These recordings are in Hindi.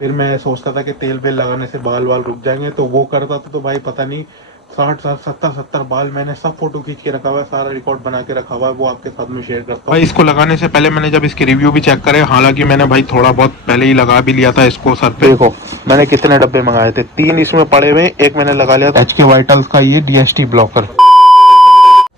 फिर मैं सोचता था कि तेल वेल लगाने से बाल वाल रुक जाएंगे, तो वो करता था तो भाई पता नहीं 60 60 70 70 बाल मैंने सब फोटो खींच के रखा हुआ है, सारा रिकॉर्ड बना के रखा हुआ है, वो आपके साथ में शेयर करता हूँ। भाई इसको लगाने से पहले मैंने जब इसके रिव्यू भी चेक करे, हालांकि मैंने भाई थोड़ा बहुत पहले ही लगा भी लिया था इसको सर पे। देखो मैंने कितने डब्बे मंगाए थे, 3 इसमें पड़े हुए, एक मैंने लगा लिया था HK वाइटल्स का ये DST ब्लॉकर।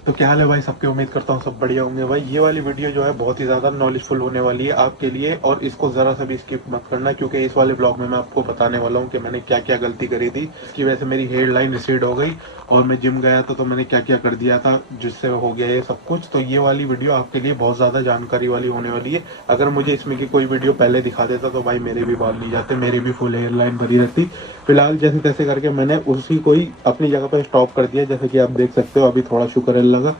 तो क्या हाल है भाई सबके, उम्मीद करता हूँ सब बढ़िया होंगे। भाई ये वाली वीडियो जो है बहुत ही ज्यादा नॉलेजफुल होने वाली है आपके लिए, और इसको जरा सा भी स्किप मत करना, क्योंकि इस वाले ब्लॉग में मैं आपको बताने वाला हूँ कि मैंने क्या क्या गलती करी थी, इसकी वजह से मेरी हेयर लाइन रिसीड हो गई और मैं जिम गया था तो मैंने क्या क्या कर दिया था जिससे हो गया ये सब कुछ। तो ये वाली वीडियो आपके लिए बहुत ज्यादा जानकारी वाली होने वाली है। अगर मुझे इसमें की कोई वीडियो पहले दिखा देता तो भाई मेरे भी बाल नहीं जाते, मेरी भी फुल हेयर लाइन भरी रहती। फिलहाल जैसे तैसे करके मैंने उसी को ही अपनी जगह पर स्टॉप कर दिया, जैसे कि आप देख सकते हो अभी थोड़ा शुक्र लगा।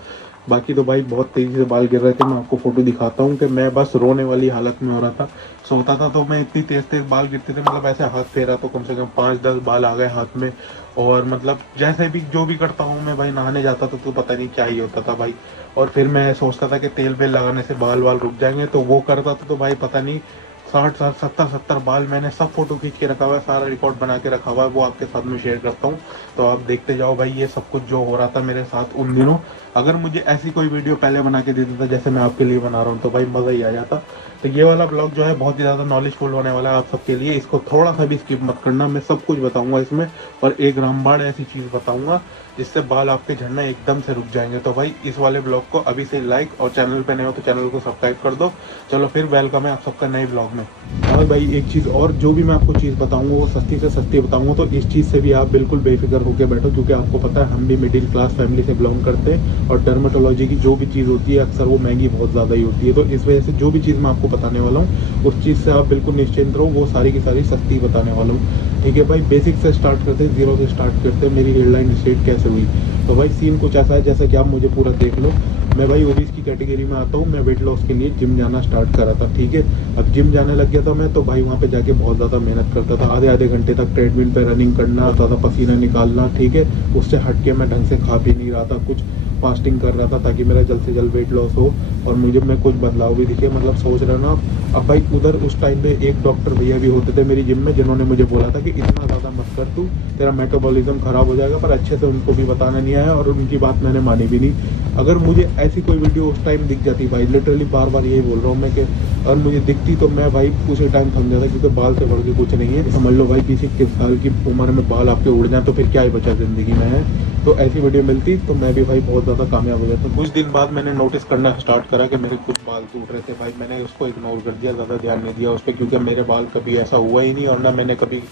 बाकी तो भाई बहुत तेजी से बाल गिर रहे थे, मैं आपको फोटो दिखाता हूँ कि मैं बस रोने वाली हालत में हो रहा था। सोता था तो मैं इतनी तेज तेज बाल गिरते थे, मतलब ऐसे हाथ फेरा तो कम से कम 5 10 बाल आ गए हाथ में। और मतलब जैसे भी जो भी करता हूँ मैं भाई, नहाने जाता था तो पता नहीं क्या ही होता था भाई। और फिर मैं सोचता था कि तेल वेल लगाने से बाल वाल रुक जाएंगे, तो वो करता था तो भाई पता नहीं 60 60 70 70 बाल मैंने सब फोटो खींच के रखा हुआ है, सारा रिकॉर्ड बना के रखा हुआ है, वो आपके साथ में शेयर करता हूँ। तो आप देखते जाओ भाई ये सब कुछ जो हो रहा था मेरे साथ उन दिनों। अगर मुझे ऐसी कोई वीडियो पहले बना के दे देता जैसे मैं आपके लिए बना रहा हूँ तो भाई मज़ा ही आ जाता। तो ये वाला ब्लॉग जो है बहुत ही ज़्यादा नॉलेजफुल होने वाला है आप सबके लिए, इसको थोड़ा सा भी स्किप मत करना, मैं सब कुछ बताऊंगा इसमें। और एक रामबाड़ ऐसी चीज़ बताऊंगा जिससे बाल आपके झड़ना एकदम से रुक जाएंगे। तो भाई इस वाले ब्लॉग को अभी से लाइक, और चैनल पे नए हो तो चैनल को सब्सक्राइब कर दो। चलो फिर वेलकम है आप सबका नए ब्लॉग में। और भाई एक चीज़ और, जो भी मैं आपको चीज़ बताऊंगा वो सस्ती से सस्ती बताऊंगा, तो इस चीज़ से भी आप बिल्कुल बेफिक्र होकर बैठो, क्योंकि आपको पता है हम भी मिडिल क्लास फैमिली से बिलोंग करते हैं, और डर्माटोलॉजी की जो भी चीज़ होती है अक्सर वो महंगी बहुत ज़्यादा ही होती है। तो इस वजह से जो भी चीज़ मैं आपको बताने वाला हूँ उस चीज़ से आप बिल्कुल निश्चिंत रहो, वो सारी की सारी सस्ती बताने वाला हूँ। ठीक है भाई, बेसिक से स्टार्ट करते हैं, जीरो से स्टार्ट करते हैं, मेरी हेडलाइन स्ट्रेट कैसे हुई। तो भाई सीन कुछ ऐसा है, जैसा कि आप मुझे पूरा देख लो। मैं भाई ओबीस की कैटेगरी में आता हूँ, मैं वेट लॉस के लिए जिम जाना स्टार्ट करा था। ठीक है, अब जिम जाने लग गया था मैं, तो भाई वहाँ पे जाके बहुत ज़्यादा मेहनत करता था, आधे आधे घंटे तक ट्रेडमिल पे रनिंग करना होता था, पसीना निकालना। ठीक है, उससे हट के मैं ढंग से खा पी नहीं रहा था कुछ, फास्टिंग कर रहा था ताकि मेरा जल्द से जल्द वेट लॉस हो और मुझे में कुछ बदलाव भी दिखे। मतलब सोच रहे ना अब भाई, उधर उस टाइम पे एक डॉक्टर भैया भी होते थे मेरी जिम में जिन्होंने मुझे बोला था कि इतना ज़्यादा मत कर तू, तेरा मेटाबॉलिज्म खराब हो जाएगा, पर अच्छे से उनको भी बताना नहीं आया और उनकी बात मैंने मानी भी नहीं। अगर मुझे ऐसी कोई वीडियो उस टाइम दिख जाती भाई, लिटरली बार बार यही बोल रहा हूँ मैं कि अगर मुझे दिखती तो मैं भाई उसी टाइम थम जाता, क्योंकि बाल से बढ़ के कुछ नहीं है। समझ लो भाई किसी किस साल की उम्र में बाल आपके उड़ जाए तो फिर क्या ही बचा ज़िंदगी में है। तो ऐसी वीडियो मिलती तो मैं भी भाई बहुत ज़्यादा कामयाब हो जाता। कुछ दिन बाद मैंने नोटिस करना स्टार्ट करा कि मेरे कुछ बाल टूट रहे थे भाई, मैंने उसको इग्नोर कर दिया, ज़्यादा ध्यान नहीं दिया उस पर, क्योंकि मेरे बाल कभी ऐसा हुआ ही नहीं, और ना मैंने कभी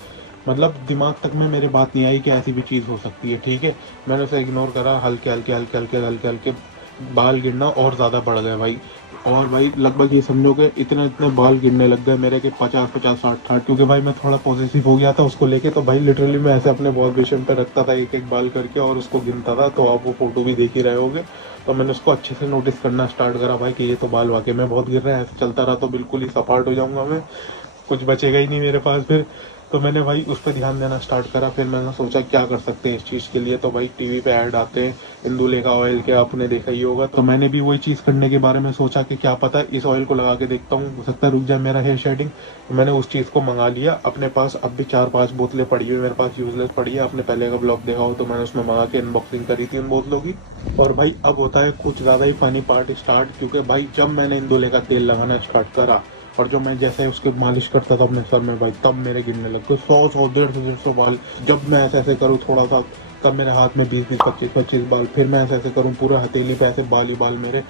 मतलब दिमाग तक में मेरे बात नहीं आई कि ऐसी भी चीज़ हो सकती है। ठीक है, मैंने उसे इग्नोर करा, हल्के हल्के हल्के हल्के हल्के हल्के बाल गिरना और ज़्यादा बढ़ गए भाई। और भाई लगभग ये समझो कि इतने इतने बाल गिरने लग गए मेरे के 50 50 60 60, क्योंकि भाई मैं थोड़ा पॉजिटिव हो गया था उसको लेके। तो भाई लिटरली मैं ऐसे अपने वॉश बेसिन पे रखता था एक एक बाल करके और उसको गिनता था, तो आप वो फोटो भी देख ही रहे होगे। तो मैंने उसको अच्छे से नोटिस करना स्टार्ट करा भाई कि ये तो बाल वाकई में बहुत गिर रहे हैं, ऐसे चलता रहा तो बिल्कुल ही सपाट हो जाऊंगा मैं, कुछ बचेगा ही नहीं मेरे पास फिर। तो मैंने भाई उस पर ध्यान देना स्टार्ट करा। फिर मैंने सोचा क्या कर सकते हैं इस चीज़ के लिए, तो भाई टीवी पे ऐड आते हैं इंदुलेखा ऑयल के, आपने देखा ही होगा। तो मैंने भी वही चीज़ करने के बारे में सोचा कि क्या पता इस ऑयल को लगा के देखता हूँ, हो सकता है रुक जाए मेरा हेयर शेडिंग। तो मैंने उस चीज़ को मंगा लिया अपने पास, अब भी 4 5 बोतलें पड़ी हुई मेरे पास, यूजलेस पड़ी है। आपने पहले का ब्लॉग देखा हो तो मैंने उसमें मंगा के अनबॉक्सिंग करी थी उन बोतलों की। और भाई अब होता है कुछ ज़्यादा ही फनी पार्ट स्टार्ट, क्योंकि भाई जब मैंने इंदुलेखा तेल लगाना स्टार्ट करा और जो मैं जैसे उसके मालिश करता था अपने सर में भाई, तब मेरे गिरने लग गए 100 100 150 150 बाल। जब मैं ऐसे ऐसे करूँ थोड़ा सा, तब मेरे हाथ में 20 20 25 25 बाल। फिर मैं ऐसे ऐसे करूँ पूरा हथेली पे ऐसे बाल ही बाल मेरे।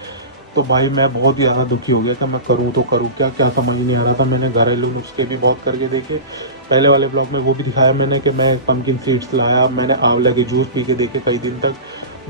तो भाई मैं बहुत ही ज़्यादा दुखी हो गया था, मैं करूँ तो करूँ क्या, क्या समझ नहीं आ रहा था। मैंने घरेलू नुस्खे भी बहुत करके देखे, पहले वाले ब्लॉग में वो भी दिखाया मैंने कि मैं पम्पकिन सीड्स लाया, मैंने आंवला के जूस पी के देखे कई दिन तक।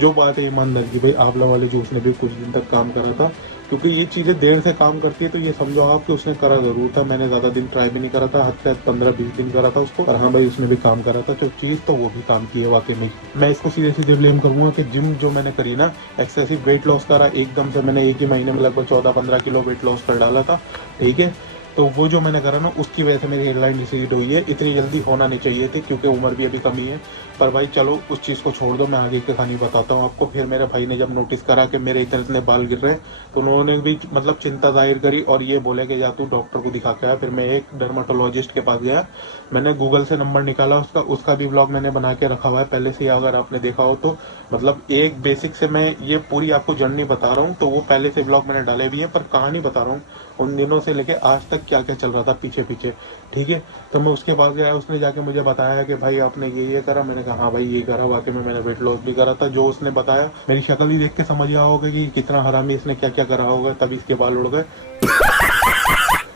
जो बात है ईमानदार की भाई, आंवला वाले जूस ने भी कुछ दिन तक काम करा था, क्योंकि ये चीज़ें देर से काम करती है। तो ये समझो आप कि उसने करा ज़रूर था, मैंने ज़्यादा दिन ट्राई भी नहीं करा था, हद से 15 20 दिन करा था उसको, पर हाँ भाई उसने भी काम करा था जो चीज़, तो वो भी काम की है वाकई में। मैं इसको सीधे सीधे ब्लेम करूँगा कि जिम जो मैंने करी ना, एक्सेसिव वेट लॉस करा एकदम से, मैंने एक ही महीने में लगभग 14 15 किलो वेट लॉस कर डाला था। ठीक है, तो वो जो मैंने करा ना उसकी वजह से मेरी हेयरलाइन रिसीड हुई है। इतनी जल्दी होना नहीं चाहिए थी क्योंकि उम्र भी अभी कमी है। पर भाई चलो उस चीज़ को छोड़ दो, मैं आगे की कहानी बताता हूँ आपको। फिर मेरे भाई ने जब नोटिस करा कि मेरे इतने इतने बाल गिर रहे हैं तो उन्होंने भी मतलब चिंता जाहिर करी और ये बोले कि या तू डॉक्टर को दिखा के आया। फिर मैं एक डर्माटोलॉजिस्ट के पास गया, मैंने गूगल से नंबर निकाला उसका भी ब्लॉग मैंने बना के रखा हुआ है पहले से ही, अगर आपने देखा हो तो। मतलब एक बेसिक से मैं ये पूरी आपको जर्नी बता रहा हूँ, तो वो पहले से ब्लॉग मैंने डाले भी हैं, पर कहानी बता रहा हूँ उन दिनों से लेके आज तक क्या क्या चल रहा था पीछे पीछे, ठीक है। तो मैं उसके पास गया, उसने जाके मुझे बताया कि भाई आपने ये करा। मैंने कहा हाँ भाई ये करा, वाकई में मैंने वेट लॉस भी करा था। जो उसने बताया मेरी शक्ल ही देख के समझ गया होगा कि कितना हरामी, इसने क्या क्या करा होगा, तभी इसके बाल उड़ गए।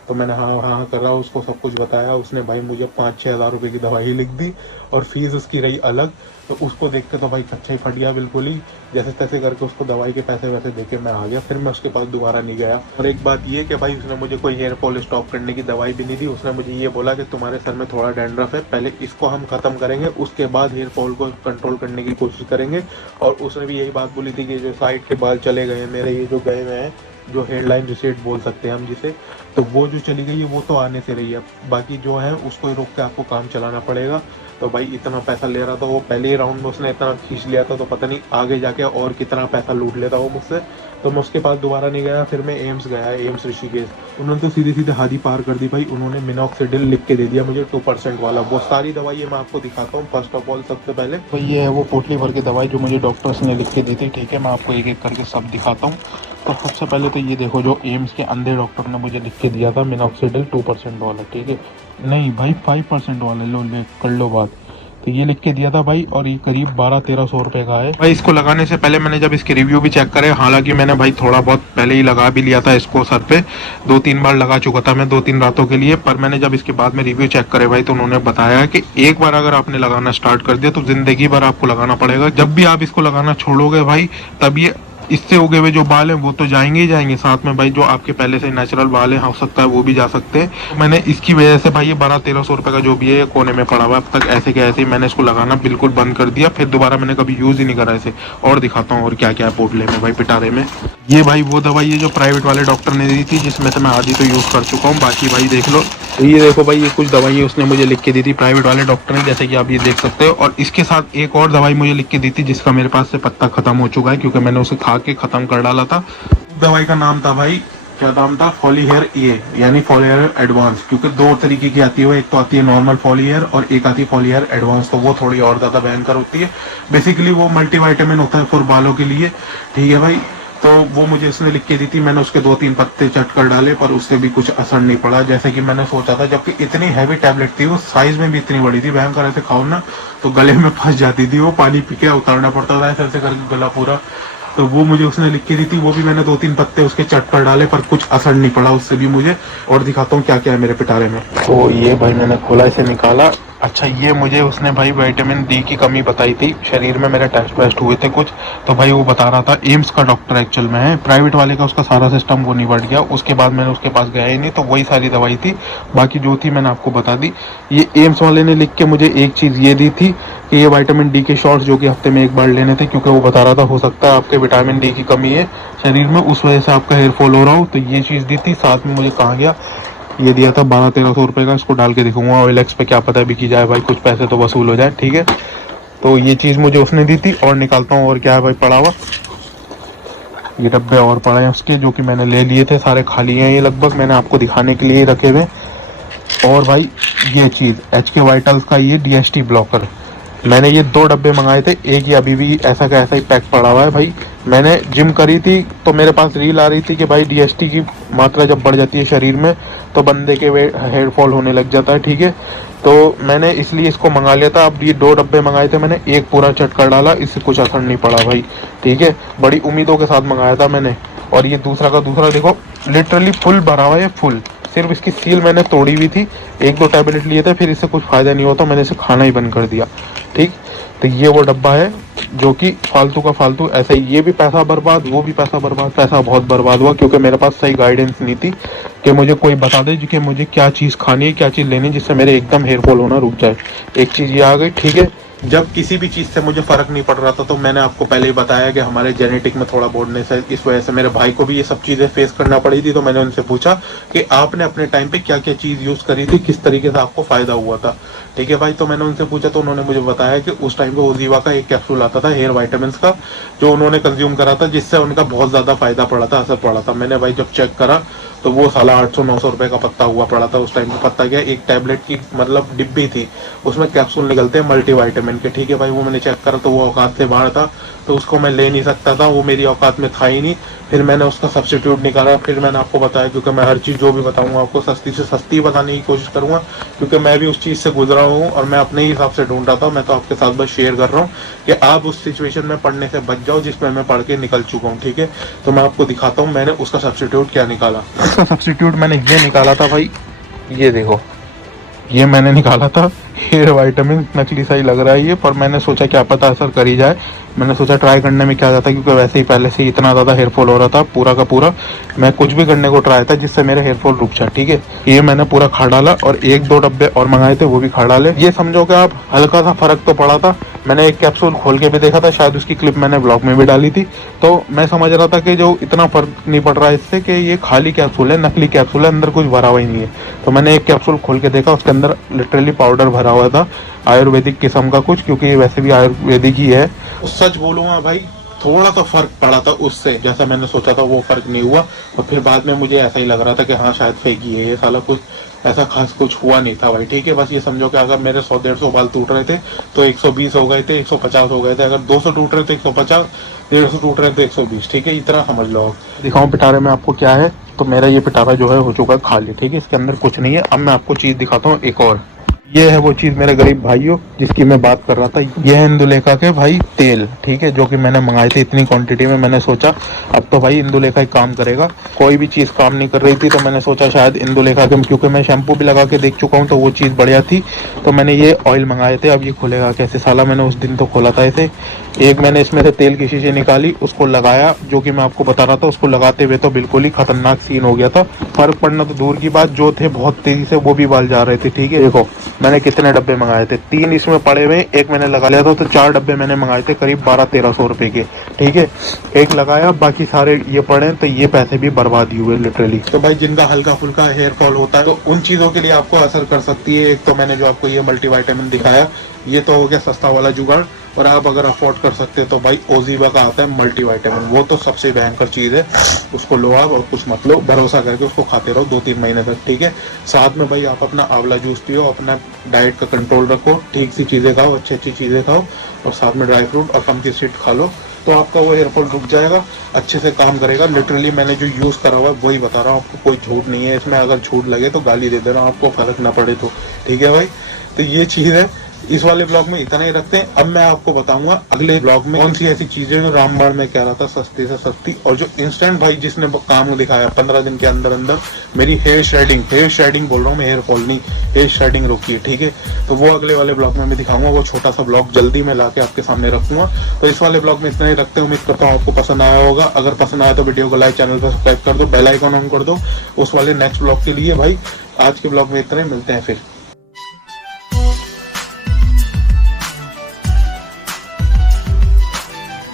तो मैंने हाँ हाँ हाँ करा, उसको सब कुछ बताया। उसने भाई मुझे 5-6 हज़ार रुपये की दवाई लिख दी और फीस उसकी रही अलग। तो उसको देख के तो भाई कच्चा ही फट गया बिल्कुल ही। जैसे तैसे करके उसको दवाई के पैसे वैसे देके मैं आ गया। फिर मैं उसके पास दोबारा नहीं गया। और एक बात ये कि भाई उसने मुझे कोई हेयर फॉल स्टॉप करने की दवाई भी नहीं दी। उसने मुझे ये बोला कि तुम्हारे सर में थोड़ा डैंड्रफ है, पहले इसको हम खत्म करेंगे, उसके बाद हेयर फॉल को कंट्रोल करने की कोशिश करेंगे। और उसने भी यही बात बोली थी कि जो साइड के बाल चले गए मेरे, ये जो गए हुए हैं, जो हेयरलाइन रिसेट बोल सकते हैं हम जिसे, तो वो जो चली गई है वो तो आने से रही है। बाकी जो है उसको ही रोक के आपको काम चलाना पड़ेगा। तो भाई इतना पैसा ले रहा था वो, पहले ही राउंड में उसने इतना खींच लिया था, तो पता नहीं आगे जाके और कितना पैसा लूट लेता वो मुझसे। तो मैं उसके पास दोबारा नहीं गया। फिर मैं एम्स गया, एम्स ऋषिकेश। उन्होंने तो सीधे सीधे हादी पार कर दी भाई। उन्होंने मिनॉक्सिडिल लिख के दे दिया मुझे 2% वाला। वो सारी दवाई मैं आपको दिखाता हूँ। फर्स्ट ऑफ ऑल सबसे पहले तो ये है वो पोटली भर की दवाई जो मुझे डॉक्टर्स ने लिख के दी थी, ठीक है। मैं आपको एक एक करके सब दिखाता हूँ। तो सबसे पहले तो ये देखो जो एम्स के अंधे डॉक्टर ने मुझे लिख के दिया था, मिनॉक्सिडिल 2% वाला, ठीक है। नहीं भाई 5% वाला, लो ले कर लो बात। तो ये लिख के दिया था भाई, और ये करीब 1200-1300 रुपए का है भाई। इसको लगाने से पहले मैंने जब इसके रिव्यू भी चेक करे, हालांकि मैंने भाई थोड़ा बहुत पहले ही लगा भी लिया था इसको सर पे, 2-3 बार लगा चुका था मैं 2-3 रातों के लिए। पर मैंने जब इसके बाद में रिव्यू चेक करे भाई, तो उन्होंने बताया कि एक बार अगर आपने लगाना स्टार्ट कर दिया तो जिंदगी भर आपको लगाना पड़ेगा। जब भी आप इसको लगाना छोड़ोगे भाई, तब ये इससे उगे हुए जो बाल हैं वो तो जाएंगे ही जाएंगे, साथ में भाई जो आपके पहले से नेचुरल बाल हैं हो सकता है वो भी जा सकते हैं। मैंने इसकी वजह से भाई ये 1200-1300 रुपए का जो भी है कोने में पड़ा हुआ अब तक, ऐसे के ऐसे ही मैंने इसको लगाना बिल्कुल बंद कर दिया। फिर दोबारा मैंने कभी यूज ही नहीं करा इसे। और दिखाता हूँ और क्या क्या है पोटले में भाई, पिटारे में। ये भाई वो दवाई है जो प्राइवेट वाले डॉक्टर ने दी थी, जिसमें से मैं आधी तो यूज कर चुका हूँ, बाकी भाई देख लो। तो ये देखो भाई, ये कुछ दवाई उसने मुझे लिख के दी थी प्राइवेट वाले डॉक्टर ने, जैसे कि आप ये देख सकते हो। और इसके साथ एक और दवाई मुझे लिख के दी थी जिसका मेरे पास से पत्ता खत्म हो चुका है, क्योंकि मैंने उसे खा के खत्म कर डाला था। दवाई का नाम था भाई, क्या नाम था, फॉली हेयर ए, यानी फॉली हेयर एडवांस। क्योंकि दो तरीके की आती है, एक तो आती है नॉर्मल फॉली हेयर और एक आती है फॉली हेयर एडवांस। तो वो थोड़ी और ज्यादा भयंकर होती है। बेसिकली वो मल्टीविटामिन होता है फॉर बालों के लिए, ठीक है भाई। तो वो मुझे इसने लिख के दी थी, मैंने उसके 2-3 पत्ते चट कर डाले, पर उससे भी कुछ असर नहीं पड़ा जैसे कि मैंने सोचा था। जबकि इतनी हैवी टैबलेट थी, वो साइज में भी इतनी बड़ी थी, भयंकर। ऐसे खाओ ना तो गले में फंस जाती थी, वो पानी पी के उतारना पड़ता था ऐसे करके गला पूरा। तो वो मुझे उसने लिख के दी थी, वो भी मैंने 2-3 पत्ते उसके चट कर डाले, पर कुछ असर नहीं पड़ा उससे भी मुझे। और दिखाता हूँ क्या क्या है मेरे पिटारे में। तो ये भाई मैंने खोला, इसे निकाला। अच्छा, ये मुझे उसने भाई विटामिन डी की कमी बताई थी शरीर में, मेरे टेस्ट वेस्ट हुए थे कुछ, तो भाई वो बता रहा था। एम्स का डॉक्टर एक्चुअल में है, प्राइवेट वाले का उसका सारा सिस्टम वो निबट गया। उसके बाद मैंने उसके पास गया ही नहीं, तो वही सारी दवाई थी, बाकी जो थी मैंने आपको बता दी। ये एम्स वाले ने लिख के मुझे एक चीज़ ये दी थी कि ये विटामिन डी के शॉट्स जो कि हफ्ते में एक बार लेने थे, क्योंकि वो बता रहा था हो सकता है आपके विटामिन डी की कमी है शरीर में, उस वजह से आपका हेयर फॉल हो रहा हो। तो ये चीज़ दी थी। साथ में मुझे कहा गया, ये दिया था 1200-1300 रुपये का, इसको डाल के दिखूंगा OLX पे, क्या पता है बिकी जाए भाई, कुछ पैसे तो वसूल हो जाए, ठीक है। तो ये चीज़ मुझे उसने दी थी। और निकालता हूँ और क्या है भाई पड़ा हुआ, ये डब्बे और पड़े हैं उसके, जो कि मैंने ले लिए थे, सारे खाली हैं ये लगभग, मैंने आपको दिखाने के लिए ही रखे थे। और भाई ये चीज़ HK वाइटल्स का ये DST ब्लॉकर, मैंने ये 2 डब्बे मंगाए थे, एक ही अभी भी ऐसा का ऐसा ही पैक पड़ा हुआ है भाई। मैंने जिम करी थी तो मेरे पास रील आ रही थी कि भाई DST की मात्रा जब बढ़ जाती है शरीर में तो बंदे के हेयर फॉल होने लग जाता है, ठीक है। तो मैंने इसलिए इसको मंगा लिया था। अब ये 2 डब्बे मंगाए थे मैंने, एक पूरा चट कर डाला, इससे कुछ असर नहीं पड़ा भाई, ठीक है। बड़ी उम्मीदों के साथ मंगाया था मैंने। और ये दूसरा का दूसरा देखो, लिटरली फुल भरा हुआ है, फुल। सिर्फ इसकी सील मैंने तोड़ी हुई थी, 1-2 टैबलेट लिए थे, फिर इससे कुछ फ़ायदा नहीं होता, मैंने इसे खाना ही बंद कर दिया, ठीक। तो ये वो डब्बा है जो कि फालतू का फालतू, ऐसा ही ये भी पैसा बर्बाद, वो भी पैसा बर्बाद, पैसा बहुत बर्बाद हुआ, क्योंकि मेरे पास सही गाइडेंस नहीं थी कि मुझे कोई बता दे कि मुझे क्या चीज़ खानी है, क्या चीज़ लेनी है, जिससे मेरे एकदम हेयर फॉल होना रुक जाए। एक चीज़ ये आ गई, ठीक है। जब किसी भी चीज़ से मुझे फ़र्क नहीं पड़ रहा था तो मैंने आपको पहले ही बताया कि हमारे जेनेटिक में थोड़ा बोर्डनेस है, इस वजह से मेरे भाई को भी ये सब चीज़ें फेस करना पड़ी थी। तो मैंने उनसे पूछा कि आपने अपने टाइम पे क्या क्या चीज़ यूज़ करी थी, किस तरीके से आपको फ़ायदा हुआ था। ठीक है भाई, तो मैंने उनसे पूछा तो उन्होंने मुझे बताया कि उस टाइम पे ओजीवा का एक कैप्सूल आता था हेयर वाइटामिन का, जो उन्होंने कंज्यूम करा था, जिससे उनका बहुत ज़्यादा फ़ायदा पड़ा था, असर पड़ा था। मैंने भाई जब चेक करा तो वो साला 800-900 रुपए का पत्ता हुआ पड़ा था उस टाइम पे। पत्ता क्या, एक टैबलेट की मतलब डिब्बी थी, उसमें कैप्सूल निकलते हैं मल्टीविटामिन के। ठीक है भाई, वो मैंने चेक करा तो वो औकात से बाहर था, तो उसको मैं ले नहीं सकता था, वो मेरी औकात में था ही नहीं। फिर मैंने उसका सब्स्टिट्यूट निकाला। फिर मैंने आपको बताया, क्योंकि मैं हर चीज़ जो भी बताऊंगा आपको सस्ती से सस्ती बताने की कोशिश करूंगा, क्योंकि मैं भी उस चीज़ से गुजरा हूँ और मैं अपने ही हिसाब से ढूंढ रहा था। मैं तो आपके साथ बस शेयर कर रहा हूँ कि आप उस सिचुएशन में पढ़ने से बच जाओ जिसमें मैं पढ़ के निकल चुका हूँ। ठीक है, तो मैं आपको दिखाता हूँ मैंने उसका सब्स्टिट्यूट क्या निकाला। उसका सब्स्टिट्यूट मैंने ये निकाला था भाई, ये देखो, ये मैंने निकाला था हेयर वाइटामिन। नकली सा ही लग रहा है ये, पर मैंने सोचा क्या पता असर कर ही जाए। मैंने सोचा ट्राई करने में क्या जाता है, क्योंकि वैसे ही पहले से ही इतना ज़्यादा हेयर फॉल हो रहा था पूरा का पूरा। मैं कुछ भी करने को ट्राई था जिससे मेरे हेयर फॉल रुक जाए। ठीक है, ये मैंने पूरा खा डाला और 1-2 डब्बे और मंगाए थे, वो भी खा डाले। ये समझो कि आप हल्का सा फर्क तो पड़ा था। मैंने एक कैप्सूल खोल के भी देखा था, शायद उसकी क्लिप मैंने ब्लॉग में भी डाली थी। तो मैं समझ रहा था कि जो इतना फर्क नहीं पड़ रहा है इससे, कि ये खाली कैप्सूल है, नकली कैप्सूल है, अंदर कुछ भरा हुआ ही नहीं है। तो मैंने एक कैप्सूल खोल के देखा, उसके अंदर लिटरली पाउडर भरा हुआ था, आयुर्वेदिक किस्म का कुछ, क्योंकि ये वैसे भी आयुर्वेदिक ही है। सच बोलूंगा भाई, थोड़ा सा फर्क पड़ा था उससे, जैसा मैंने सोचा था वो फर्क नहीं हुआ। और फिर बाद में मुझे ऐसा ही लग रहा था कि हाँ शायद फेक ही है ये साला, कुछ ऐसा खास कुछ हुआ नहीं था भाई। ठीक है, बस ये समझो कि अगर मेरे 100-150 बाल टूट रहे थे तो 120 हो गए थे, 150 हो गए थे। अगर 200 टूट रहे थे 150, 150 टूट रहे थे 120। ठीक है, इतना समझ लो आप। दिखाऊं पिटारे में आपको क्या है, तो मेरा ये पिटारा जो है हो चुका है खाली। ठीक है, इसके अंदर कुछ नहीं है। अब मैं आपको चीज दिखाता हूँ एक और। ये है वो चीज मेरे गरीब भाइयों जिसकी मैं बात कर रहा था। ये है इंदुलेखा के भाई तेल। ठीक है, जो कि मैंने मंगाए थे इतनी क्वांटिटी में। मैंने सोचा अब तो भाई इंदुलेखा ही काम करेगा, कोई भी चीज काम नहीं कर रही थी, तो मैंने सोचा शायद इंदुलेखा के, क्योंकि मैं शैम्पू भी लगा के देख चुका हूँ तो वो चीज बढ़िया थी। तो मैंने ये ऑयल मंगाए थे। अब ये खुलेगा कैसे साला, मैंने उस दिन तो खोला था इसे। एक मैंने इसमें से तेल की शीशी निकाली, उसको लगाया, जो कि मैं आपको बता रहा था, उसको लगाते हुए तो बिल्कुल ही खतरनाक सीन हो गया था। फर्क पड़ना तो दूर की बात, जो थे बहुत तेजी से वो भी बाल जा रहे थे। ठीक है, देखो मैंने कितने डब्बे मंगाए थे, 3 इसमें पड़े हुए, एक मैंने लगा लिया था, तो 4 डब्बे मैंने मंगाए थे करीब 1200-1300 रुपए के। ठीक है, एक लगाया, बाकी सारे ये पड़े, तो ये पैसे भी बर्बाद ही हुए लिटरली। तो भाई जिनका हल्का फुल्का हेयर फॉल होता है तो उन चीजों के लिए आपको असर कर सकती है। एक तो मैंने जो आपको ये मल्टीविटामिन दिखाया, ये तो हो गया सस्ता वाला जुगाड़। और आप अगर अफोर्ड कर सकते हैं तो भाई ओजीवा का आता है मल्टीविटामिन, वो तो सबसे भयंकर चीज है। उसको लो आप और कुछ मत लो, भरोसा करके उसको खाते रहो 2-3 महीने तक। ठीक है, साथ में भाई आप अपना आंवला जूस पियो, अपना डाइट का कंट्रोल रखो, ठीक सी चीजें खाओ, अच्छी अच्छी चीजें खाओ, और साथ में ड्राई फ्रूट और कम की स्वीट खा लो, तो आपका वो हेयर फॉल रुक जाएगा, अच्छे से काम करेगा। लिटरली मैंने जो यूज करा हुआ है वही बता रहा हूँ आपको, कोई झूठ नहीं है इसमें। अगर झूठ लगे तो गाली दे देना, आपको फर्क ना पड़े तो। ठीक है भाई, तो ये चीज है। इस वाले ब्लॉग में इतना ही रखते हैं। अब मैं आपको बताऊंगा अगले ब्लॉग में कौन सी ऐसी चीजें जो रामबाण में कह रहा था सस्ती से सस्ती, और जो इंस्टेंट भाई जिसने काम दिखाया 15 दिन के अंदर अंदर मेरी हेयर शेडिंग बोल रहा हूँ मैं, हेयर फॉल नहीं, हेयर शेडिंग रोकी है। ठीक है, तो वो अगले वाले ब्लॉग में मैं दिखाऊंगा। वो छोटा सा ब्लॉग जल्दी मैं लाके आपके सामने रखूंगा। तो इस वाले ब्लॉग में इतना ही रखते हैं। उम्मीद करता हूँ आपको पसंद आया होगा। अगर पसंद आया तो वीडियो को लाइक, चैनल पर सब्सक्राइब कर दो, बेल आइकन ऑन कर दो उस वाले नेक्स्ट ब्लॉग के लिए। भाई आज के ब्लॉग में इतना ही, मिलते हैं फिर।